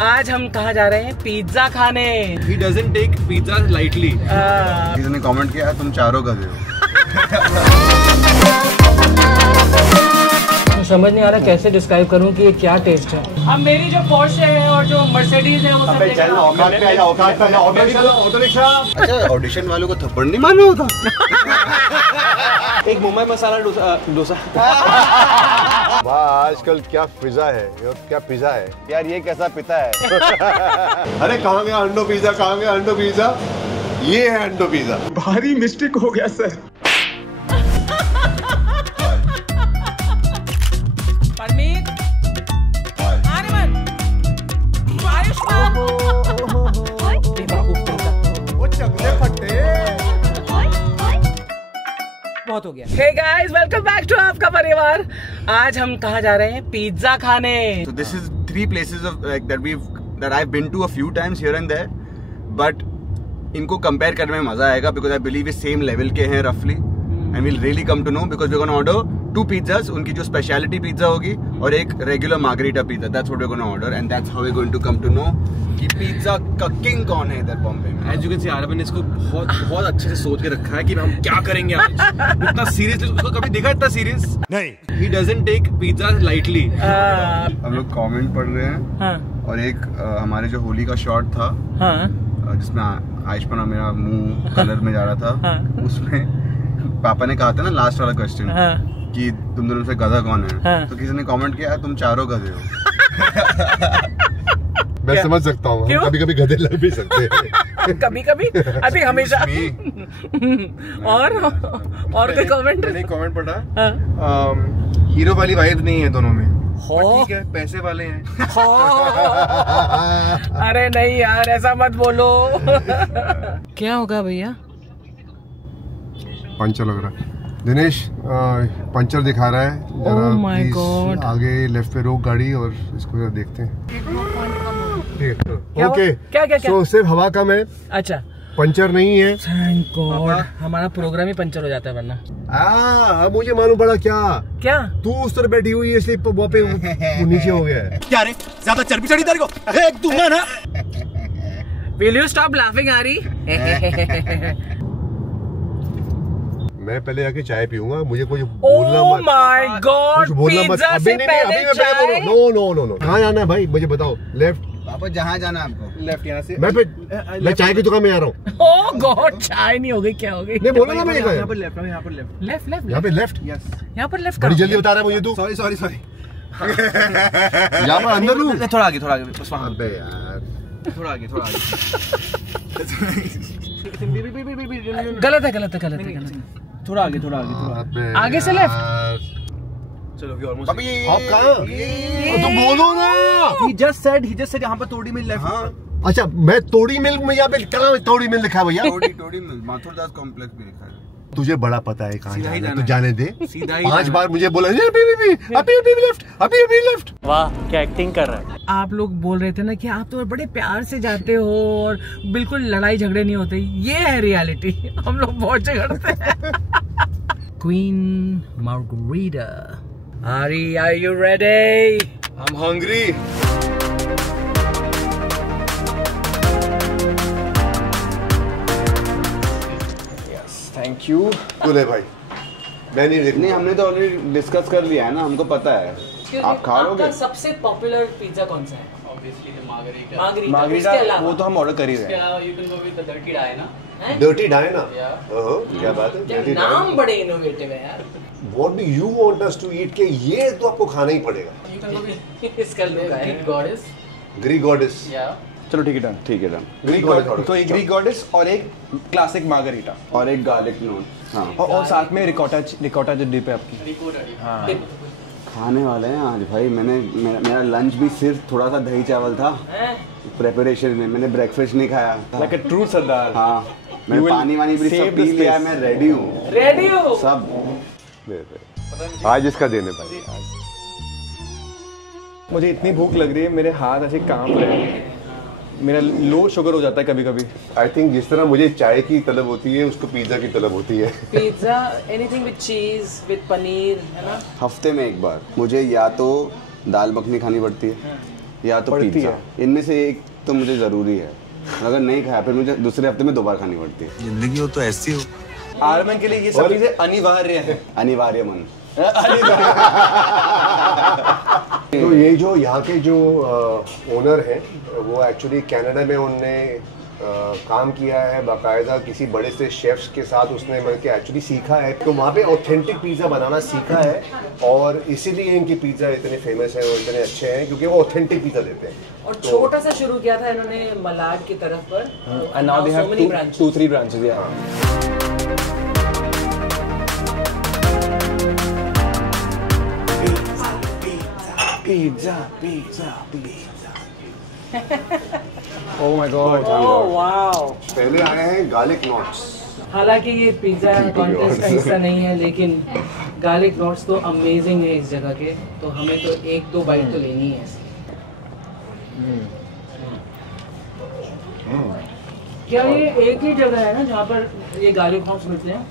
आज हम कहाँ जा रहे हैं? पिज्जा खाने। He doesn't take pizza lightly. किसी ने कमेंट किया तुम चारों गधे हो। समझ नहीं आ रहा कैसे डिस्क्राइब करूं कि ये क्या टेस्ट है। अब मेरी जो पोर्शे है और जो मर्सिडीज है वो सब अच्छा ऑडिशन वालों को थप्पड़ नहीं मारना होता। एक मुंबई मसाला डोसा। वाह आजकल क्या पिज्जा है, क्या पिज्जा है यार, ये कैसा पिता है। अरे कहाँ गया अंडो पिज्जा, कहाँ गया अंडो पिज्जा? ये है अंडो पिज्जा। भारी मिस्टेक हो गया सर। बहुत हो गया। Hey guys, welcome back to आपका परिवार। आज हम कहाँ जा रहे हैं? पिज्जा खाने। So this is 3 places of like that I've been to a few times here and there, but इनको compare करने में मजा आएगा because I believe ये same level के हैं roughly, and we'll really come to know because we're gonna order 2 pizzas, उनकी जो specialty pizza होगी और एक regular margarita pizza. That's what we're gonna order and that's how we're going to come to know कि pizza का king कौन है इधर बॉम्बे में। As you can see, आरब ने इसको बहुत अच्छे से सोच के रखा है कि हम क्या करेंगे आज। इतना सीरियसली उसको कभी देखा इतना सीरियस नहीं। He doesn't take pizza lightly. हम लोग कमेंट पढ़ रहे हैं। हाँ। और एक हमारे जो होली का शॉट था, हाँ। जिसमें आयुष्मान मेरा मुंह कलर में जा रहा था, हाँ। उसमें पापा ने कहा था ना लास्ट वाला क्वेश्चन, हाँ। कि तुम दोनों से गधा कौन है, हाँ। तो किसी ने कमेंट किया तुम चारों गधे हो। मैं समझ सकता हूँ, कभी कभी गधे लग भी सकते हैं। कभी कभी अभी हमेशा। और कोई कमेंट? मैंने कमेंट पढ़ा, हाँ। हीरो वाली वाइब नहीं है दोनों में। हो ठीक है, पैसे वाले हैं। अरे नहीं यार ऐसा मत बोलो। क्या होगा भैया? पंचर लग रहा है दिनेश, पंचर दिखा रहा है जरा। Oh my God. आगे लेफ्ट पे रोक गाड़ी और इसको जरा देखते हैं। ओके क्या? तो सिर्फ हवा कम है, अच्छा पंचर नहीं है। थैंक गॉड, हमारा प्रोग्राम ही पंचर हो जाता है वरना। अब मुझे मालूम पड़ा क्या तू उस तरह बैठी हुई है इसलिए वहाँ पे वो नीचे हो गया है। क्या रे, ज्यादा चर्बी चढ़ी तेरे को? एक दूंगा ना। Will you stop laughing, आरी? मैं पहले आके चाय पीऊंगा, मुझे कुछ बोलना मत। माय गॉड, पिज्जा से पहले चाय? नो। कहाँ जाना है भाई मुझे बताओ? लेफ्ट पापा जहाँ जाना है आपको? लेफ्ट यहाँ से। मैं चाय की दुकान में आ रहा हूँ। ओह गॉड, चाय नहीं हो गई, क्या हो गई? नहीं बोलो ना, मैं यहाँ पर लेफ्ट। लेफ्ट यहाँ पे लेफ्ट। यस, यहाँ पर लेफ्ट। बड़ी जल्दी बता रहा है मुझे तू। सॉरी। यहाँ पर अंदर लूँ। थोड़ा आगे बस वहाँ। अबे यार थोड़ा आगे। गलत है। थोड़ा आगे। आगे से लेफ्ट। चलो वी ऑलमोस्ट। अबे आप कहाँ? तो बोलो ना। He just said यहाँ पर तोड़ी मिल लेफ्ट। हाँ। अच्छा मैं तोड़ी मिल में यहाँ पे कहाँ तोड़ी मिल लिखा है भैया? टोड़ी मिल माथुरदास कॉम्प्लेक्स भी लिखा है। तुझे बड़ा पता है कहाँ सीधा ही जाना है, जाना तो जाने दे। सीधा ही 5 जाना बार मुझे बोला अभी लेफ्ट। वाह क्या एक्टिंग कर रहा है। आप लोग बोल रहे थे ना कि आप तो बड़े प्यार से जाते हो और बिल्कुल लड़ाई झगड़े नहीं होते। ये है रियलिटी, हम लोग बहुत झगड़ते हैं। Queen Margherita. Ari, are you ready? I'm hungry. Yes, thank you. बोले भाई मैं नहीं हमने तो ऑलरेडी डिस्कस कर लिया है ना, हमको पता है। आप खा लोगे? आपका सबसे पॉपुलर पिज्जा कौन सा है? Obviously the margarita. मार्गरीटा वो तो हम ऑर्डर कर ही रहे हैं। You can go with the dirty dye ना. Dirty dye ना? Yeah. ओहो क्या बात है? Dirty dye. नाम बड़े इनोवेटिव है यार। What do you want us to eat? के ये तो आपको खाना ही पड़ेगा। You can go with इसका लुक है। Greek goddess. Greek goddess. Yeah. चलो ठीक है डन। Greek goddess order. तो एक ग्रीक गॉडेस और एक क्लासिक मार्गरीटा और एक गार्लिक नॉन। हाँ और साथ में रिकॉटा जो डिप है आपकी। Ricotta. हाँ खाने वाले हैं आज भाई। मेरा लंच भी सिर्फ थोड़ा सा दही चावल था प्रेपरेशन में। मैंने ब्रेकफास्ट नहीं खाया। लाइक अ ट्रू सरदार। हाँ मैं पानी वानी भी सब पी लिया। मैं रेडी हूँ सब। आज इसका देने भाई। मुझे इतनी भूख लग रही है, मेरे हाथ ऐसे कांप रहे हैं, मेरा लो शुगर हो जाता है कभी कभी। आई थिंक जिस तरह मुझे चाय की तलब होती है उसको पिज्जा की तलब होती है। पिज्जा एनीथिंग विद चीज विद पनीर है ना। हफ्ते में एक बार मुझे या तो दाल मखनी खानी पड़ती है या तो पिज्जा, इनमें से एक तो मुझे जरूरी है। अगर नहीं खाया फिर मुझे दूसरे हफ्ते में दोबारा खानी पड़ती है। जिंदगी हो तो ऐसी हो। आर्मन के लिए ये सब चीजें अनिवार्य है। अनिवार्य मन। तो ये जो यहाँ के जो ओनर हैं वो एक्चुअली कनाडा में उनने काम किया है, बाकायदा किसी बड़े से शेफ्स के साथ उसने बल्कि एक्चुअली सीखा है, तो वहाँ पे ऑथेंटिक पिज़्ज़ा बनाना सीखा है और इसीलिए इनकी पिज़्ज़ा इतने फेमस है और इतने अच्छे हैं क्योंकि वो ऑथेंटिक पिज़्ज़ा देते हैं। और छोटा सा शुरू किया था इन्होंने मलाड की तरफ पर, and now they have 2-3 branches. Yeah. Oh my God. Oh wow. पहले आए हैं गार्लिक नॉट्स। हालांकि ये पिज्जा कॉन्टेस्ट का हिस्सा नहीं है, लेकिन गार्लिक नॉट्स तो अमेजिंग है इस जगह के, तो हमें तो 1-2 बाइट तो लेनी है इसकी। क्या ये एक ही जगह है ना जहाँ पर ये गार्लिक नॉट्स मिलते हैं?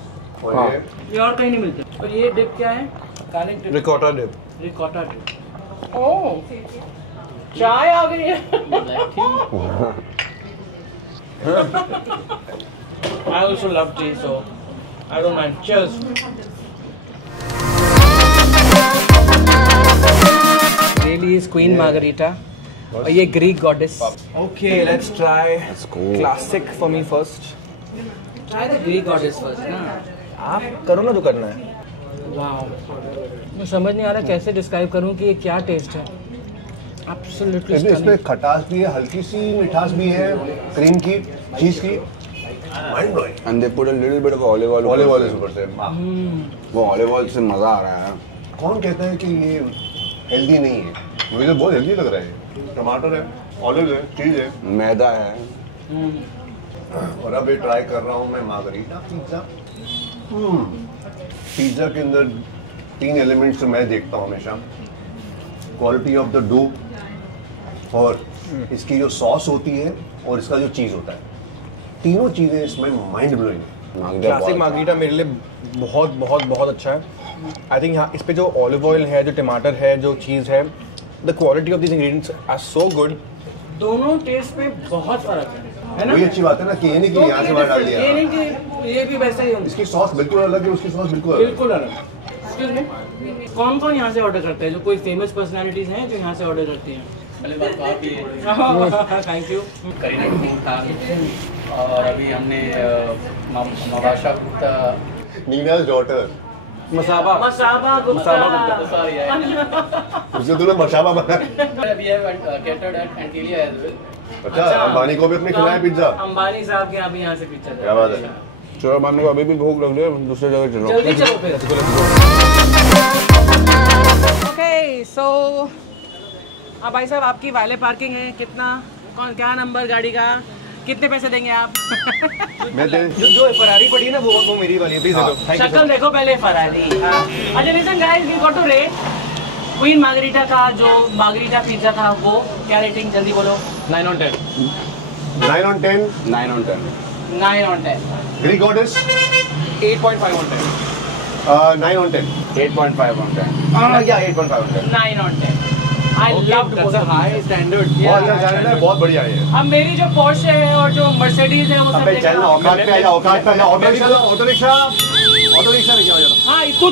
हाँ। ये और कहीं नहीं मिलते। और ये डिप क्या है? Garlic dip. Ricotta dip. Ricotta dip. Oh, चाय आ गई है। I also love tea, so I don't mind. Cheers. Really is Queen Margarita. और ये Greek goddess. Okay, let's try. Classic for me first. Try the Greek goddess first, ना? आप करो ना जो करना है. Wow. मैं समझ नहीं आ रहा कैसे डिस्क्राइब करूँ कि ये क्या टेस्ट है. Absolutely stunning. इसमें खटास भी है, हल्की सी मिठास भी है, क्रीम की, चीज की. And they put a little bit of olive oil. Olive oil ऊपर से. वो ऑलिव ऑयल से मजा आ रहा है. कौन कहता है कि ये हेल्दी नहीं है? मुझे तो बहुत हेल्दी लग रहा है. टमाटर है, ऑलिव है, चीज है, मैदा है. और अब ये ट्राई कर रहा हूँ मैं मार्गरीटा पिज्जा. पिज्जा के अंदर 3 एलिमेंट्स मैं देखता हूँ हमेशा. क्वालिटी ऑफ द डो और इसकी जो सॉस होती है और इसका जो चीज़ होता है, तीनों चीज़ें इसमें माइंड ब्लोइंग है. क्लासिक मार्गरीटा मेरे लिए बहुत बहुत बहुत अच्छा है. आई थिंक यहाँ इस पे जो ऑलिव ऑयल है, जो टमाटर है, जो चीज़ है, the quality of this ingredients are so good. दोनों टेस्ट पे बहुत फर्क है ना? वही अच्छी बात है ना कि ये नहीं कि यहाँ से बाहर डाल दिया. ये नहीं कि ये भी वैसा ही होगा. इसकी सॉस बिल्कुल अलग है, उसकी सॉस बिल्कुल अलग है. बिल्कुल अलग. कौन कौन यहाँ से ऑर्डर करते हैं? जो कोई फेमस पर्सनालिटीज हैं जो यहाँ से ऑर्डर करती हैं? पहले बात तो आप ही थैंक यू. करीना कपूर था और अभी हमने मबाशा गुप्ता, नीना's daughter. मसाबा गुप्ता. सॉरी उसने तूने मशाबा बनाया. We have catered at Antilia as well. अच्छा, अंबानी को भी अपने खिलाया पिज्जा. अंबानी साहब के यहाँ भी यहाँ से पिज्जा. क्या बात है. चलो मानो अभी भी भूख लग रही है, दूसरी जगह चलो. जल्दी चलो फिर. ओके, सो अब भाई साहब आपकी वाले पार्किंग है. कितना, कौन, क्या नंबर गाड़ी का, कितने पैसे देंगे आप? मैं दे जो फरारी पड़ी है ना वो मेरी वाली है. प्लीज देखो. Thank you. शक्ल देखो पहले फरारी. अच्छा listen guys, we got to rate Queen Margherita का जो मार्गरीटा पिज्जा था वो क्या रेटिंग? जल्दी बोलो. 9 on 10. 9 on 10. 9 on 10. 9 on 10. Greek goddess. 8.5 on 10. 9 on 10. 8.5 on 10. Yeah, 8.5 on 10. 9 on 10. I love that's a high standard. बहुत अच्छा चैनल है, बहुत बढ़िया है. अब मेरी जो पोर्शे है और जो मर्सिडीज है वो सब अबे चल ना, देखना. औकात पे आजा, औकात पे आजा. ऑटो रिक्शा लेके आओ जरा. हाँ तू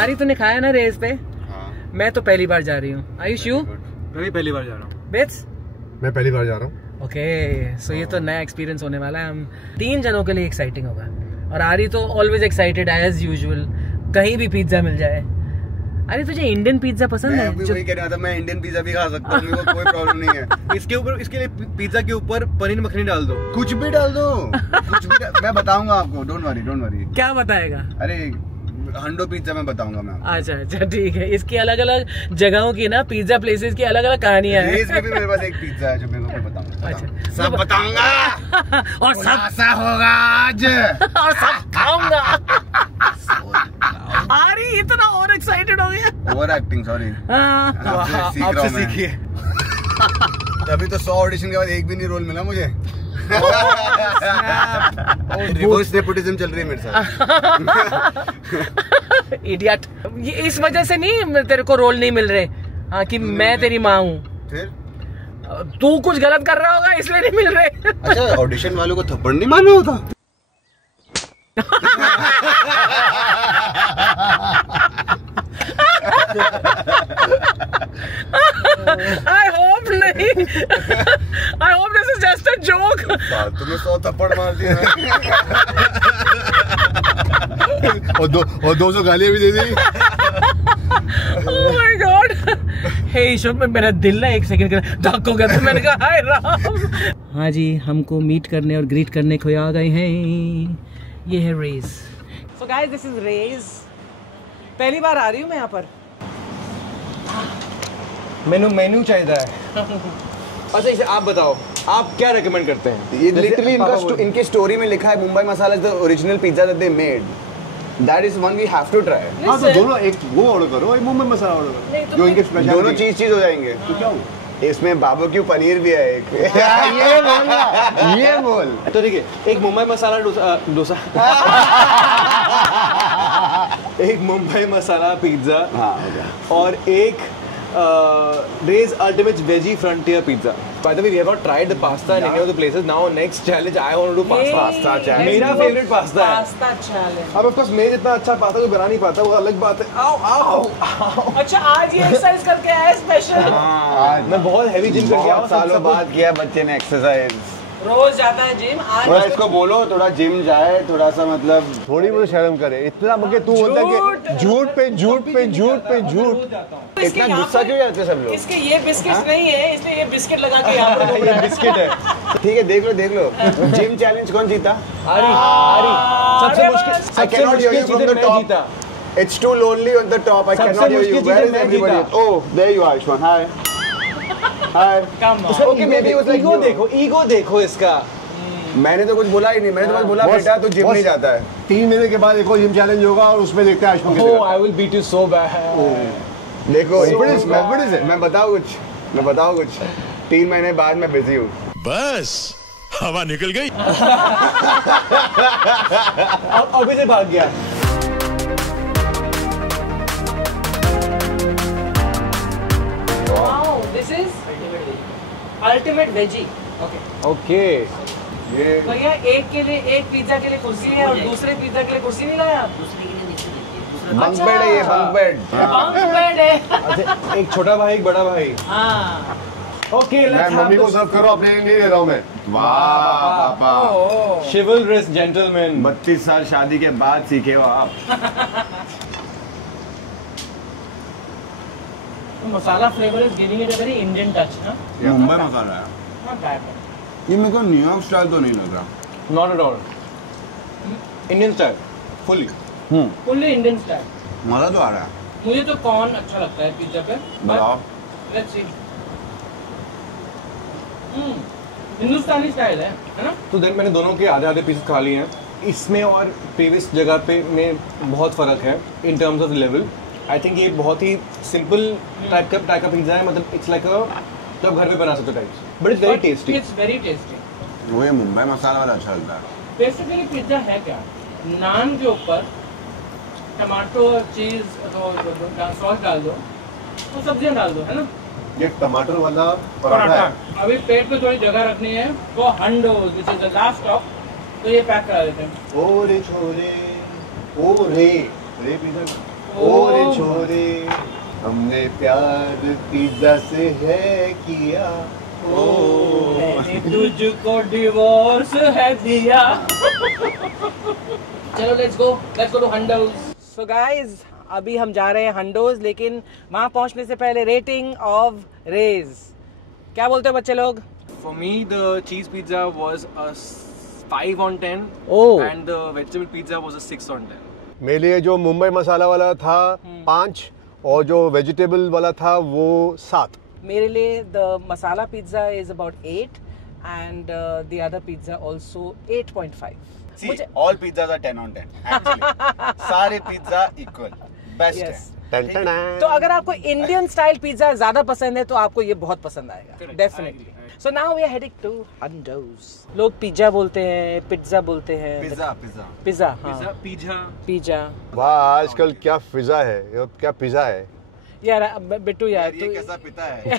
अरे तूने खाया ना रेस पे? मैं तो पहली बार जा रही हूँ. आयुष यू? मैं भी पहली बार जा रहा हूँ. बेट्स? मैं पहली बार जा रहा हूँ. ओके, सो ये तो नया एक्सपीरियंस होने वाला है. हम 3 जनों के लिए एक्साइटिंग होगा. और आरी तो ऑलवेज एक्साइटेड एज यूजुअल, कहीं भी पिज्जा मिल जाए. अरे तुझे इंडियन पिज्जा पसंद है? मैं वही कह रहा था, मैं इंडियन पिज्जा भी खा सकता हूँ, मेरे को कोई प्रॉब्लम नहीं है. इसके ऊपर, इसके लिए पिज्जा के ऊपर पनीर मखनी डाल दो, कुछ भी डाल दो, कुछ भी मैं बताऊंगा आपको. Don't worry. क्या बताएगा? अरे हंडो पिज्जा में बताऊंगा मैं. अच्छा ठीक है. इसकी अलग अलग जगहों की ना, पिज्जा प्लेसेस की अलग अलग कहानियां हैं. इसमें भी मेरे पास एक पिज्जा है जो मेरे को बताऊंगा. अच्छा, सब बताऊंगा और सब ऐसा होगा आज और सब खाऊंगा. आरी इतना और एक्साइटेड हो गया. Over acting. सॉरी, आपसे सीखिए. अभी तो 100 ऑडिशन के बाद एक भी नहीं रोल मिला मुझे. रिवर्स नेपोटिज्म चल रही है मेरे साथ। इडियट। ये इस वजह से नहीं तेरे को रोल नहीं मिल रहे, हाँ, कि मैं तेरी माँ हूँ। फिर तू कुछ गलत कर रहा होगा इसलिए नहीं मिल रहे। अच्छा, ऑडिशन वालों को थप्पड़ नहीं मारना होता? I hope नहीं। I hope this is just a joke। तुम्हें 100 थप्पड़ मार दिया और 200 गालियां भी दे दी। Oh my God। हे ईश्वर, मेरा दिल ना एक सेकंड के धक्को गया था। मैंने कहा हाय राम। हाँ जी, हमको मीट करने और ग्रीट करने को आ गए हैं। ये है Rage. So guys, this is Rage. पहली बार आ रही हूँ मैं यहाँ पर। मेनू चाहिए है। अच्छा, इसे आप बताओ, आप क्या रेकमेंड करते हैं? ये लिटरली इनके स्टोरी में लिखा है Mumbai masala is the original pizza that they made. That is one we have to try. हाँ, तो दोनों, एक वो ऑर्डर करो, एक मुंबई मसाला ऑर्डर करो, जो इनके स्पेशल। दोनों चीज हो जाएंगे। तो क्या हो? इसमें बारबेक्यू पनीर भी है एक। ये बोल। तो ठीक है, एक मुंबई मसाला डोसा एक मुंबई मसाला पिज्जा, हाँ हो गया, और एक Ray's Ultimate Veggie Frontier Pizza. By the way, we have not tried the pasta in any of the places. Now, next challenge, I want to do pasta. Pasta challenge. मेरा favorite pasta है। Pasta challenge. अब of course मैं जितना अच्छा pasta कोई बना नहीं पाता, वो अलग बात है। आओ आओ आओ। अच्छा, आज ये एक्सरसाइज करके आया स्पेशल। मैं बहुत heavy gym करके आया हूँ। सालों बाद किया बच्चे ने एक्सरसाइज। रोज जाता है जिम। आज थोड़ा इसको बोलो, थोड़ा जिम जाए, थोड़ा सा मतलब थोड़ी बहुत शर्म करे। इतना मगर तू बोलता है कि झूठ पे झूठ पे झूठ पे झूठ। इसके इतना यहाँ गुस्सा क्यों जाते हैं सब लोग? इसके ये बिस्किट नहीं है, इसलिए ये बिस्किट लगा के यहाँ पर घूम रहा है। बिस्किट है। ठीक है, देख लो। जिम चैलेंज कौन जीता? आरी सबसे मुश्किल, I cannot hear you from the top. जीता। It's too lonely on the top. I cannot hear you. Where is everybody? Oh, there you are, Ashwan. Hi. Hi. Come on। Okay, maybe it was like ego you. देखो, ego देखो इसका। मैंने तो कुछ बोला ही नहीं। मैंने तो बस बोला बेटा तू जिम नहीं जाता है। 3 महीने के बाद एक और जिम चैलेंज होगा और उसमें देखते हैं Ayushman Oh, I will beat you so bad. देखो Confidence है। मैं बताऊँ कुछ 3 महीने बाद मैं बिजी हूँ। बस हवा निकल गई। अभी से भाग गया। Wow, this is Ultimate Veggie। Okay. भैया, एक के लिए, एक पिज्जा के लिए कुर्सी है और दूसरे पिज्जा के लिए कुर्सी नहीं लाया आप? बंक बेड है ये, बंक बेड। बंक बेड है। अच्छा, एक छोटा भाई, एक बड़ा भाई। हाँ। ओके, मैं मम्मी को सर्व करो, अपने लिए नहीं ले रहा हूँ मैं। वाह पापा, Chivalrous gentleman। 32 साल शादी के बाद सीखे हो आप। मसाला flavour is giving it a very Indian touch, ना? मुंबई मसाला है Not bad। ये। मेरे को न्यूयॉर्क स्टाइल तो नहीं लग रहा। Not at all. Indian style, fully. Fully Indian style। मजा तो आ रहा है। मुझे तो कॉर्न अच्छा लगता है पिज्जा पे। बताओ। Let's see। हिंदुस्तानी स्टाइल है ना? तो देन मैंने दोनों के आधे पीसेस खा लिए हैं। इसमें और प्रीवियस जगह पे में बहुत फ़र्क है in terms of level. I think ये बहुत ही सिंपल टाइप का पिज्जा है, मतलब इट्स लाइक तो आप घर पे बना सकते हो types, but it's very tasty. It's very tasty. वो ये मुंबई मसाला वाला अच्छा लगता है। बेसिकली पिज्जा है क्या? नान के ऊपर टमाटो चीज सॉस डाल दो, तो सब्जियां डाल दो, है ना? ये टमाटर वाला पराठा है। अभी पेट पे थोड़ी जगह रखनी है, वो Handos this is the last stop, तो ये पैक करा देते हैं। ओ रे छोरे, ओ रे पिज्जा, ओ रे छोरे, हमने प्यार पिज्जा से है किया। मैंने तुझको डिवोर्स है दिया। चलो let's go to Handos. So guys, अभी हम जा रहे हैं हंडोज, लेकिन वहां पहुंचने से पहले रेटिंग ऑफ रेज। क्या बोलते हो बच्चे लोग? For me, the cheese pizza was a 5 on 10, and the vegetable pizza was a 6 on 10. मेरे लिए जो मुंबई मसाला वाला था 5 और जो वेजिटेबल वाला था वो 7। मेरे लिए the masala pizza is about 8 and the other pizza also 8.5। See, all pizzas are 10 on 10. Actually, सारे पिज्जा equal, best है। तो अगर आपको इंडियन स्टाइल पिज्जा ज्यादा पसंद है तो आपको ये बहुत पसंद आएगा definitely. So now we are heading to Handos. लोग पिज्जा बोलते हैं, पिज्जा बोलते हैं, pizza pizza pizza, pizza pizza pizza. वाह आजकल क्या फिजा है, ये क्या पिज्जा है यार बिट्टू यार ये कैसा पिता है।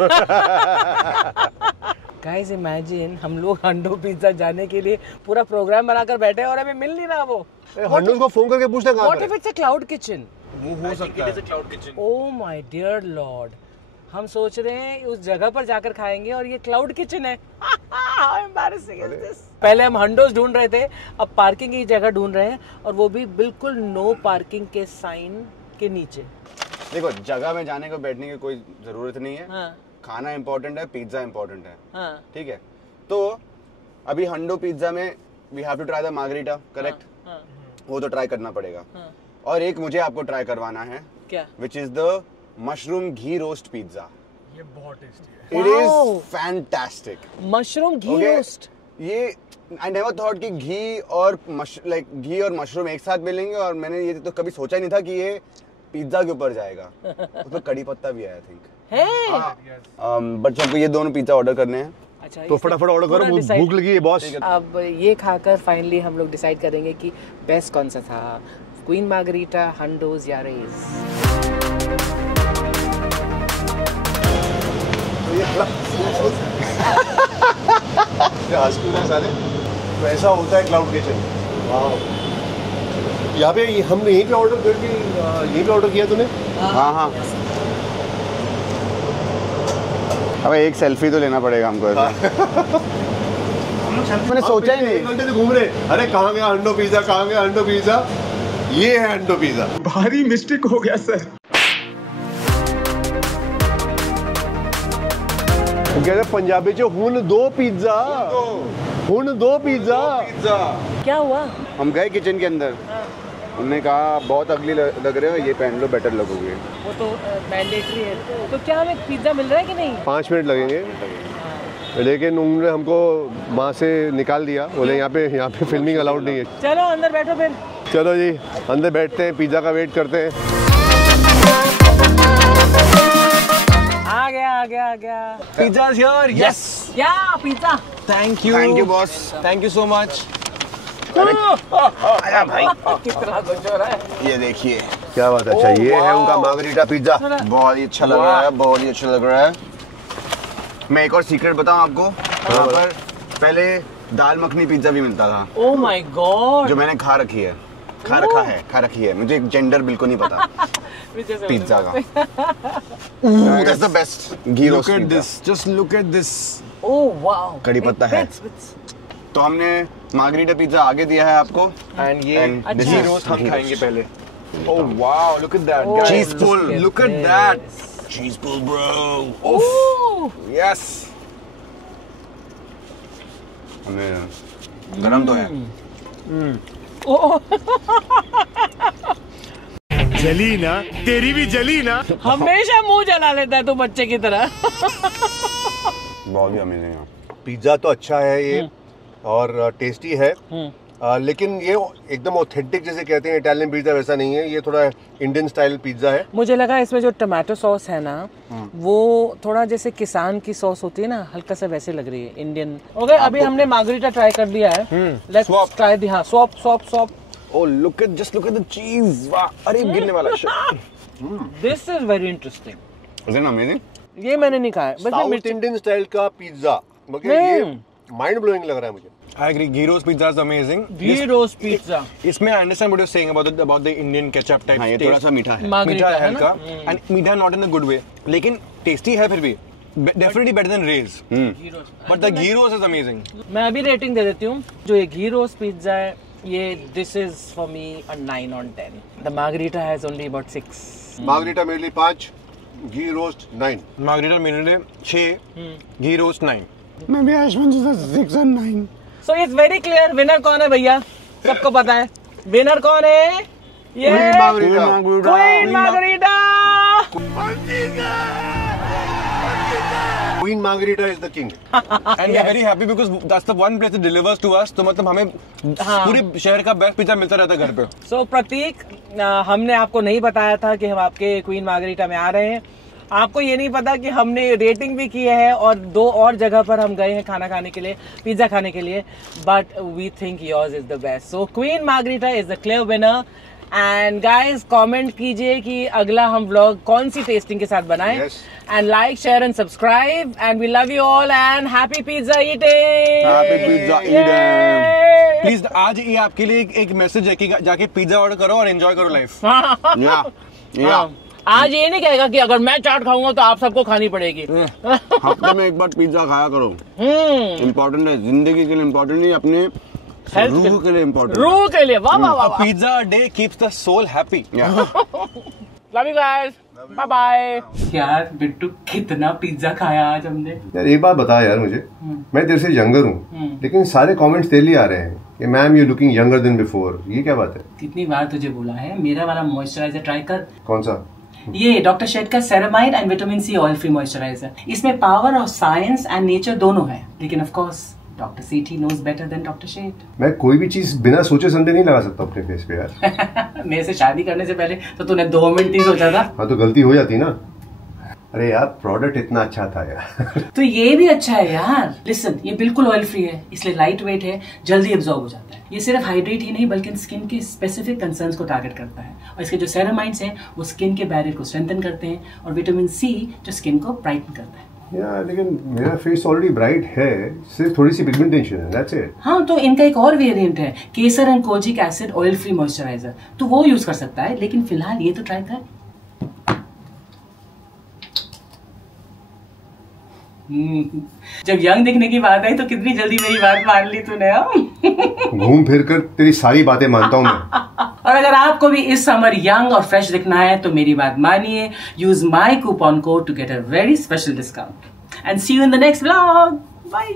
गाइस इमेजिन हम लोग हंडो पिज्जा जाने के लिए पूरा प्रोग्राम बनाकर बैठे हैं और हमें मिल नहीं रहा वो। हंडोज को फोन करके पूछते कहां व्हाट पर if it's a cloud kitchen? वो हो सकता है cloud kitchen. Oh my dear lord, हम सोच रहे हैं उस जगह पर जाकर खाएंगे और ये क्लाउड किचन है। How embarrassing is this? पहले हम हंडोज ढूंढ रहे थे, अब पार्किंग की जगह ढूंढ रहे हैं और वो भी बिल्कुल नो पार्किंग के साइन के नीचे। देखो जगह में जाने को बैठने की कोई जरूरत नहीं है। हाँ, खाना इम्पोर्टेंट है, पिज्जा इम्पोर्टेंट है। हाँ, ठीक है, तो अभी हंडो पिज्जा में we have to try the margherita, correct? हाँ, वो तो ट्राई करना पड़ेगा। हाँ। और एक मुझे आपको ट्राई करवाना है, क्या? Which is the mushroom ghee roast pizza. ये बहुत टेस्टी है। It is fantastic. Mushroom ghee roast. ये आई नेवर थॉट कि घी और घी और मशरूम एक साथ मिलेंगे, और मैंने ये तो कभी सोचा ही नहीं था कि ये पिज्जा के ऊपर जाएगा। उसमें कड़ी पत्ता भी है आई थिंक। है बट सबको ये दोनों पिज्जा ऑर्डर करने हैं। अच्छा, तो फटाफट ऑर्डर करो, भूख लगी है बॉस। अब ये खाकर फाइनली हम लोग डिसाइड करेंगे कि बेस्ट कौन सा था, क्वीन मार्गरीटा, हंडोज या रेज। सारे तो ऐसा होता है क्लाउड किचन। यहाँ पे हमने यहीं पे ऑर्डर करके यहीं पे ऑर्डर किया तूने? हाँ हाँ। अबे एक सेल्फी तो लेना पड़ेगा हमको ऐसा। मैंने सोचा ही नहीं। घंटे से घूम रहे, अरे कहाँ गया हंडो पिज्जा, कहाँ गया हंडो पिज्जा? ये है हंडो पिज्जा। भारी मिस्टेक हो गया सर। कहते हैं पंजाबी च हुन दो पिज्जा, हुन दो पिज्जा। क्या हुआ? हम गए किचन के अंदर, उन्होंने कहा बहुत अगली लग रहे हो, ये पहन लो बेटर लगोगे। वो तो मैंडेटरी है। तो क्या हमें पिज्जा मिल रहा है कि नहीं? 5 मिनट लगेंगे, लेकिन उन्होंने हमको वहाँ से निकाल दिया, बोले यहाँ पे फिल्मिंग अलाउड नहीं है। चलो अंदर बैठो फिर। चलो जी अंदर बैठते हैं, पिज्जा का वेट करते हैं। आ गया। Pizza is here. यस। क्या pizza? Thank you boss. Thank you so much. आया भाई। कितना कुछ हो रहा है। ये देखिए क्या बात है। अच्छा ये है उनका मार्गरीटा पिज्जा। बहुत ही अच्छा लग रहा है, बहुत ही अच्छा लग रहा है। मैं एक और सीक्रेट बताऊं आपको, यहाँ पर पहले दाल मखनी पिज्जा भी मिलता था। Oh my God. जो मैंने खा रखी है। मुझे जेंडर बिल्कुल नहीं पता पिज्जा का। That's the best ghee roast Look at this. Just look at this. Oh wow. कड़ी पत्ता है। तो हमने मार्गरीटा पिज्जा आगे दिया है आपको, And ये And घी रोस्ट हम खाएंगे पहले। Oh wow, look at that. guys. Cheese pull. Look at that. Cheese pull bro। Oh Yes. हमें गरम तो है। जली ना, तेरी भी जली ना। हमेशा मुंह जला लेता है तू बच्चे की तरह। बहुत ही अमेजिंग है। पिज्जा तो अच्छा है ये और टेस्टी है, लेकिन ये एकदम ऑथेंटिक जैसे कहते हैं इटालियन पिज्जा वैसा नहीं है, ये थोड़ा इंडियन स्टाइल पिज्जा है। मुझे लगा इसमें जो टमाटो सॉस है ना वो थोड़ा जैसे किसान की सॉस होती है ना, हल्का सा वैसे लग रही है इंडियन। ओके अभी हमने मार्गरीटा ट्राई कर लिया है। लेट्स ट्राई दी। हाँ swap. Oh look at the cheese. वाह, अरे गिरने वाला shit. This is very interesting. Isn't it amazing? ये मैंने नहीं खाया, बस साउथ मिर्ची। इंडियन स्टाइल का पिज्जा, मगर ये माइंड ब्लोइंग लग रहा है मुझे। I agree. Ghee roast pizza is amazing. Ghee roast pizza. इसमें I understand what you're saying about the Indian ketchup type हाँ, ये taste. थोड़ा सा मीठा है। मीठा मार्गरीटा है है ना? हल्का, and मीठा not in a good way. लेकिन tasty है फिर भी। Definitely better than Ray's. Ghee roast. But the ghee roast is amazing. मैं अभी रेटिंग दे देती हूँ। जो ये घी रोस्ट पिज्जा है ये this is for me a 9 on 10। The margherita has only about 6। Margherita मेरे लिए 5, घी रोस्ट 9। Margarita मेरे लिए 6, ghee roast 9. मैं भी आयुष्मान जी 6 और 9। So it's very clear winner कौन है भैया, सबको पता है विनर कौन है। ये Queen Margherita. Queen Margarita is the king. And we are very happy because that's the one place that delivers to us. तो मतलब हमें पूरे शहर का बेस्ट पिज्जा मिलता रहता है घर पे. So प्रतीक, हमने आपको नहीं बताया था कि हम आपके क्वीन मार्गरीटा में आ रहे हैं. आपको ये नहीं पता कि हमने रेटिंग भी की है और 2 और जगह पर हम गए हैं खाना खाने के लिए, पिज्जा खाने के लिए, but we think yours is the best. So Queen Margherita is the clear winner. And guys comment कीजिए कि अगला हम व्लॉग कौन सी टेस्टिंग के साथ बनाएं. And like, share and subscribe. And we love you all and happy pizza eating. Happy pizza eating. Please आज ये आपके लिए एक मैसेज है कि जाके पिज्जा ऑर्डर करो और एंजॉय करो लाइफ. या आज ये नहीं कहेगा कि अगर मैं चाट खाऊंगा तो आप सबको खानी पड़ेगी. हफ्ते में एक बार पिज्जा खाया करो. इम्पोर्टेंट है, जिंदगी के लिए इम्पोर्टेंट नहीं, अपने रूह के लिए इम्पोर्टेंट. रूह के लिए. वाह वाह वाह. Pizza a day keeps the soul happy. Love you guys. Bye bye. यार बिट्टू कितना पिज्जा खाया आज हमने. यार एक बात बता यार मुझे, मैं तेरे से यंगर हूँ लेकिन सारे कमेंट्स तेरे लिए आ रहे हैं कि ma'am you looking younger than before. ये क्या बात है? कितनी बार तुझे बोला है मेरा वाला मॉइस्चराइजर ट्राई कर. कौन सा? ये डॉक्टर शेट का ceramide and vitamin C oil free moisturiser. इसमें power of science and nature दोनों है, लेकिन of course doctor Sethi knows better than doctor Sheth. मैं कोई भी चीज बिना सोचे समझे नहीं लगा सकता अपने फेस पे यार. मेरे से शादी करने से पहले तो तूने 2 मिनट ही सोचा था. हाँ तो गलती हो जाती ना. अरे यार प्रोडक्ट इतना अच्छा था यार. तो ये भी अच्छा है यार. लिसन, ये बिल्कुल ऑयल फ्री है, इसलिए लाइट वेट है, जल्दी एब्जॉर्ब हो जाता है. ये सिर्फ हाइड्रेट ही नहीं बल्कि स्किन के स्पेसिफिक कंसर्न्स को टारगेट करता है. और इसके जो सेरामाइड्स हैं वो स्किन के बैरियर को स्ट्रेंथन करते हैं, और विटामिन सी जो स्किन को ब्राइटन करता है. यार लेकिन मेरा फेस ऑलरेडी ब्राइट है, सिर्फ थोड़ी सी पिगमेंटेशन है, दैट्स इट. हाँ तो इनका एक और वेरिएंट है, kesar and kojic acid oil free moisturiser, तो वो यूज कर सकता है. लेकिन फिलहाल ये तो ट्राई कर. जब यंग दिखने की बात आई तो कितनी जल्दी मेरी बात मान ली तूने. घूम फिर कर तेरी सारी बातें मानता हूँ मैं. और अगर आपको भी इस समर यंग और फ्रेश दिखना है तो मेरी बात मानिए, use my coupon code to get a very special discount. And see you in the next vlog. Bye.